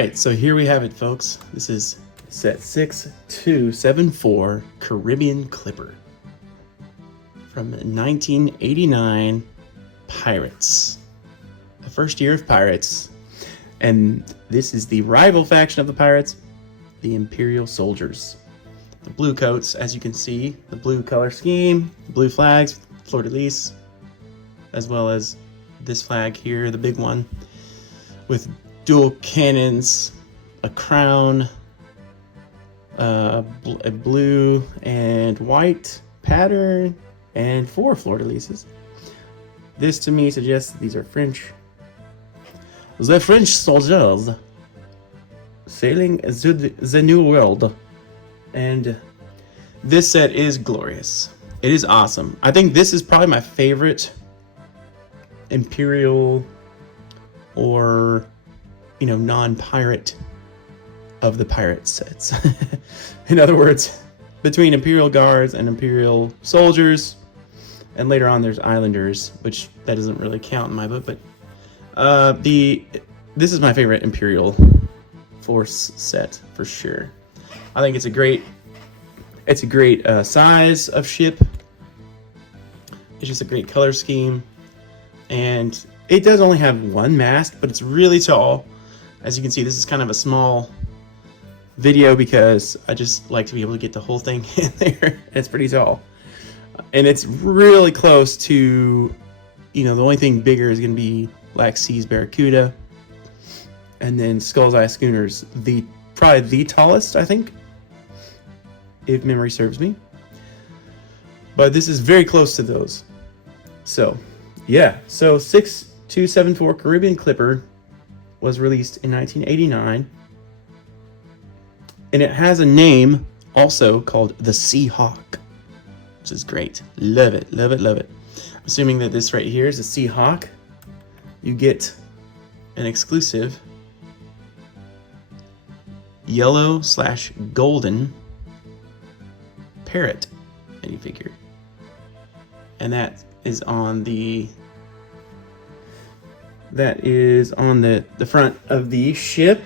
right, so here we have it, folks. This is set 6274 Caribbean Clipper from 1989 Pirates. The first year of Pirates. And this is the rival faction of the Pirates, the Imperial soldiers. The blue coats, as you can see, the blue color scheme, blue flags, fleur-de-lis, as well as this flag here, the big one, with dual cannons, a crown, a blue and white pattern, and 4 fleur-de-lises. This to me suggests that these are French. The French soldiers sailing the New World. And this set is glorious. It is awesome. I think this is probably my favorite Imperial or, non-pirate of the pirate sets. In other words, between Imperial guards and Imperial soldiers, and later on there's Islanders, which that doesn't really count in my book, but this is my favorite Imperial force set for sure. I think it's a great size of ship. It's just a great color scheme, and it does only have one mast, but it's really tall. As you can see, this is kind of a small video because I just like to be able to get the whole thing in there. It's pretty tall, and it's really close to, the only thing bigger is going to be Black Sea's Barracuda, and then Skull's Eye Schooner's probably the tallest, I think, if memory serves me. But this is very close to those. So, yeah. So 6274 Caribbean Clipper was released in 1989. And it has a name also called the Sea Hawk, which is great. Love it, love it, love it. I'm assuming that this right here is a Sea Hawk. You get an exclusive yellow/golden parrot minifigure, and that is on the front of the ship.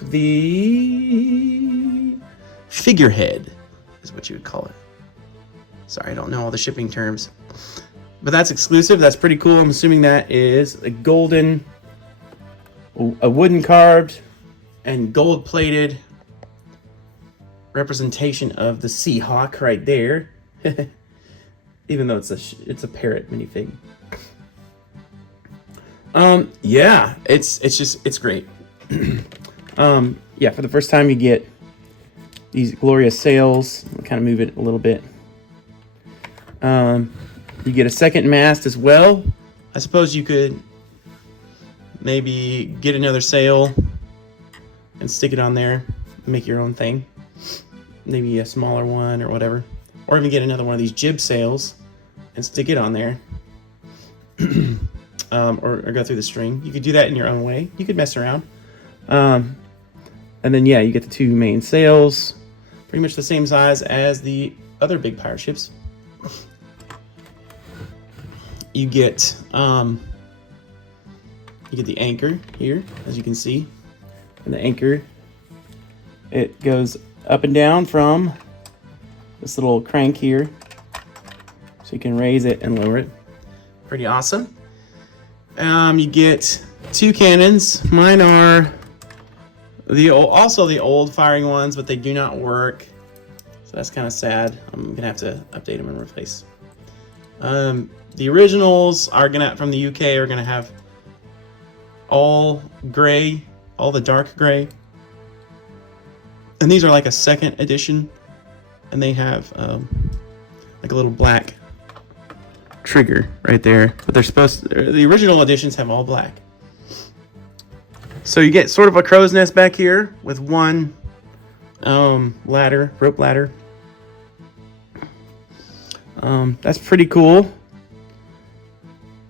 The figurehead is what you would call it. Sorry, I don't know all the shipping terms, but that's exclusive. That's pretty cool. I'm assuming that is a wooden carved and gold plated representation of the Sea Hawk right there. Even though it's a parrot minifig. Yeah, it's great. Yeah, for the first time you get these glorious sails. I'll kind of move it a little bit. You get a second mast as well. I suppose you could maybe get another sail and stick it on there, make your own thing. Maybe a smaller one or whatever. Or even get another one of these jib sails and stick it on there. Or go through the string. You could do that in your own way. You could mess around. And then, yeah, you get the 2 main sails. Pretty much the same size as the other big pirate ships. You get the anchor here, as you can see. And the anchor, it goes up and down from this little crank here, so you can raise it and lower it. Pretty awesome. You get 2 cannons. Mine are also the old firing ones, but they do not work, so that's kind of sad. I'm gonna have to update them and replace. The originals are from the UK are gonna have all gray, all the dark gray. And these are like a second edition, and they have like a little black trigger right there. But the original editions have all black. So you get sort of a crow's nest back here with one rope ladder. That's pretty cool.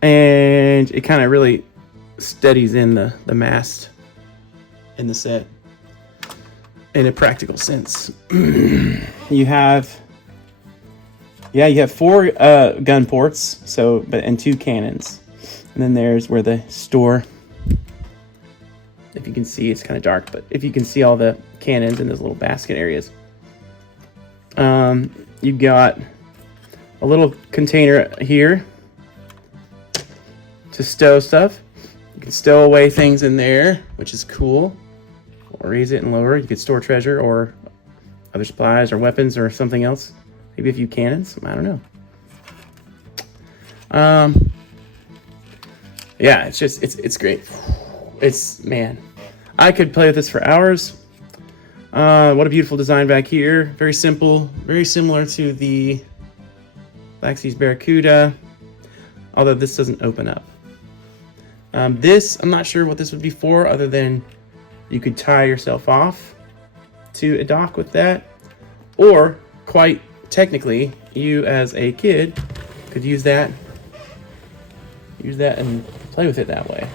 And it kind of really steadies in the mast in the set in a practical sense. You have 4 gun ports, and 2 cannons. And then there's where the store If you can see, it's kind of dark, but if you can see all the cannons in those little basket areas. You've got a little container here to stow stuff. You can stow away things in there, which is cool. Or raise it and lower. You could store treasure or other supplies or weapons or something else. Maybe a few cannons. I don't know. Yeah, it's great. Man, I could play with this for hours. What a beautiful design back here. Very simple, very similar to the Black Seas Barracuda, although this doesn't open up. This, I'm not sure what this would be for, other than you could tie yourself off to a dock with that, or quite technically, you as a kid could use that and play with it that way,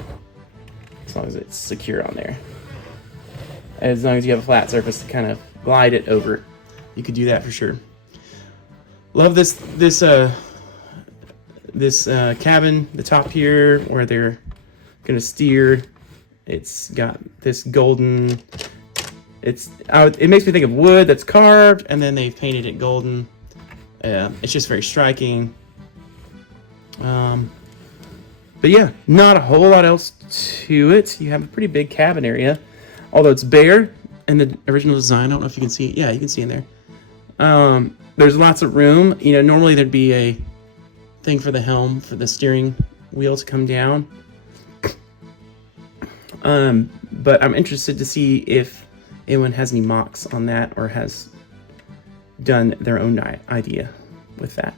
as long as it's secure on there. As long as you have a flat surface to kind of glide it over, you could do that for sure. Love this cabin, the top here where they're gonna steer. It's got this golden. It makes me think of wood that's carved, and then they've painted it golden. It's just very striking. But yeah, not a whole lot else to it. You have a pretty big cabin area. Although it's bare in the original design. I don't know if you can see it. Yeah, you can see in there. There's lots of room. You know, normally there'd be a thing for the helm, for the steering wheel to come down. But I'm interested to see if anyone has any mocks on that or has done their own idea with that.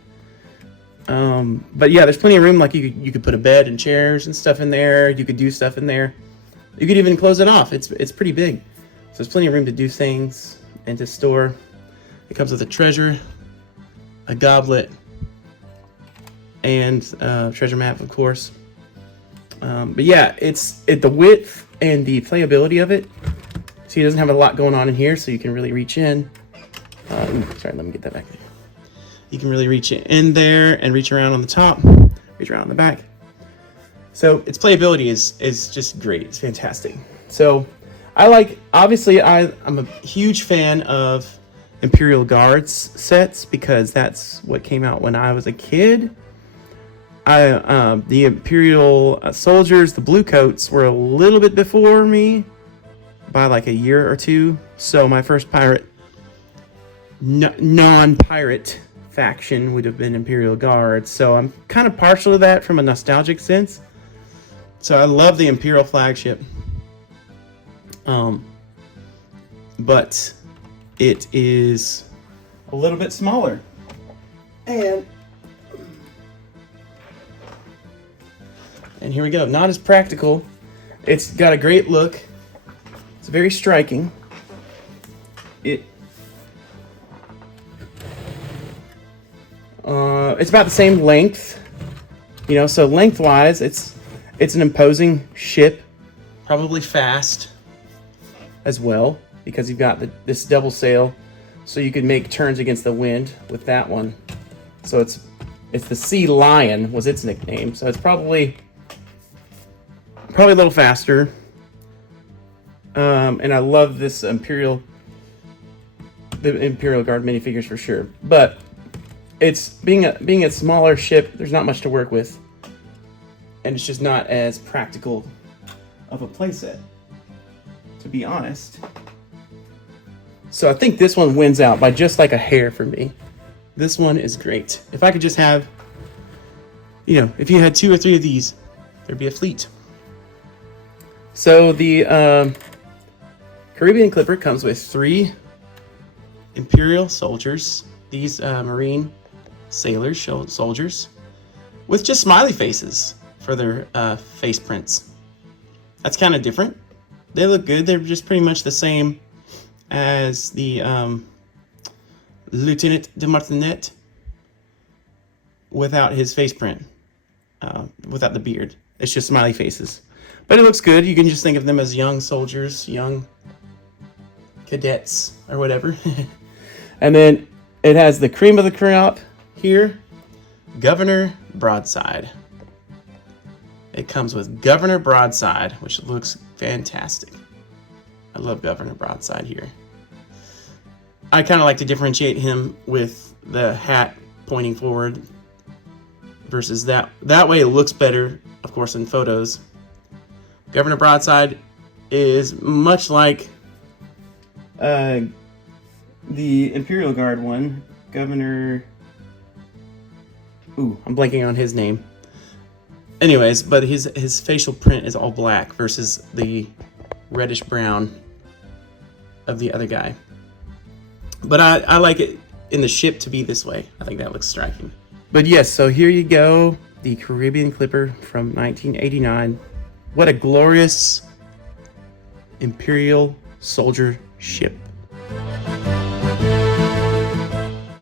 But yeah, there's plenty of room. Like you could put a bed and chairs and stuff in there. You could do stuff in there. You could even close it off. It's pretty big. So there's plenty of room to do things and to store. It comes with a treasure, a goblet, and treasure map, of course. But yeah, the width and the playability of it. See, it doesn't have a lot going on in here, so you can really reach in. Sorry, let me get that back there. You can really reach in there and reach around on the top, reach around on the back. So its playability is just great. It's fantastic. So obviously I'm a huge fan of Imperial Guards sets because that's what came out when I was a kid. The Imperial soldiers, the blue coats, were a little bit before me by like a year or two. So my first non-pirate faction would have been Imperial Guards. So I'm kind of partial to that from a nostalgic sense. So I love the Imperial flagship. But it is a little bit smaller. And here we go. Not as practical. It's got a great look. It's very striking. It's about the same length. You know, so lengthwise, it's an imposing ship. Probably fast as well, because you've got this double sail, so you can make turns against the wind with that one. So it's the Sea Lion was its nickname. So it's probably a little faster. And I love this Imperial Guard minifigures for sure. But it's being a smaller ship, there's not much to work with. And it's just not as practical of a playset, to be honest. So I think this one wins out by just like a hair for me. This one is great. If I could just have, if you had 2 or 3 of these, there'd be a fleet. So the Caribbean Clipper comes with 3 Imperial soldiers. These Marine sailors, soldiers, with just smiley faces for their face prints. That's kind of different. They look good. They're just pretty much the same as the Lieutenant de Martinet without his face print, without the beard. It's just smiley faces. But it looks good. You can just think of them as young soldiers, young cadets, or whatever. And then it has the cream of the crop here, Governor Broadside. It comes with Governor Broadside, which looks fantastic. I love Governor Broadside here. I kind of like to differentiate him with the hat pointing forward versus that. That way it looks better, of course, in photos. Governor Broadside is much like the Imperial Guard one. Governor... Ooh, I'm blanking on his name. Anyways, but his facial print is all black versus the reddish brown of the other guy. But I like it in the ship to be this way. I think that looks striking. But yes, so here you go, the Caribbean Clipper from 1989. What a glorious Imperial soldier ship.